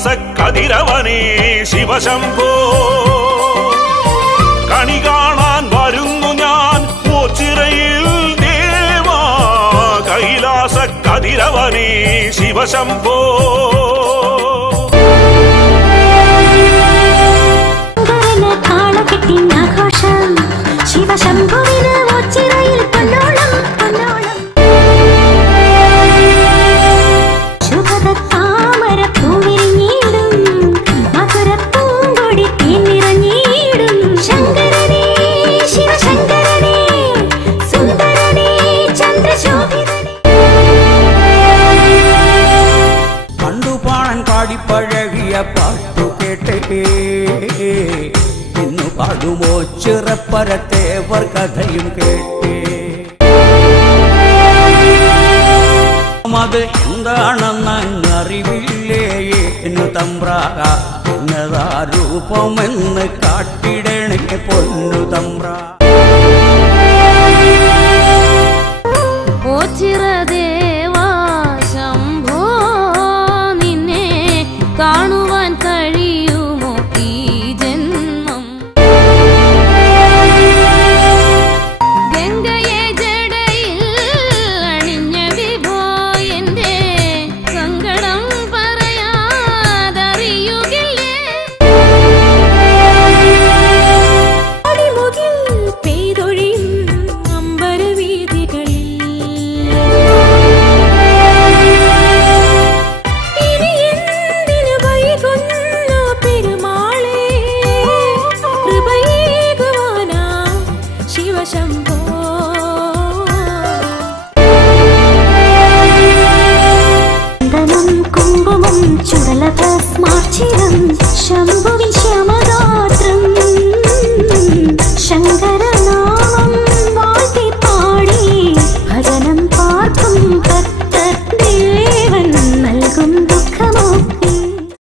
കൈലാസക്കതിരവനേ ശിവശംഭോ കണി കാണാൻ വരുന്നു ഞാൻ ഓച്ചിറയിൽ ദേവാ കൈലാസക്കതിരവനേ ശിവശംഭോ ശിവശംഭുവിന് ഓച്ചിറയിൽ പൊന്നോളം പൊന്നോളം ശുഭദത്താമര പൂവിരിഞ്ഞിടും മധുരപ്പൂങ്കൊടി തീനിറഞ്ഞിടും ശങ്കരനേ ശിവശങ്കരനേ സുന്ദരനേ ചന്ദ്രശോഭിതനേ പണ്ടുപാടൻ പാടിപ്പഴകിയ പാട്ടു കേട്ടേ ഇന്നു പാടുമോ ചിറപ്പരത്തേവർ കഥയും കേട്ടേ അത് എന്താണെന്നറിവില്ലേ എന്നു തമ്പ്രാക എന്നതാ രൂപമെന്ന് കാട്ടിടണേ പൊന്നു തമ്പ്രാ ഓച്ചിറദേവാ ശംഭോ നിന്നെ കാണുവാൻ കഴിയുമോ ഈ ജന്മം ഗംഗയെ ജടയിൽ അണിഞ്ഞ വിഭോ എന്റെ സങ്കടം പറയാതറിയുകില്ലേ അടിമുകിൽ പെയ്തൊഴിയും അമ്പരവീഥികളിൽ ഇനി എന്തിനു വൈകുന്നു പെരുമാളേ കൃപയേകുവാനാ ശിവശംഭോ ചന്ദനം കുങ്കുമം ചുടല ഭസ്മാർച്ചിരം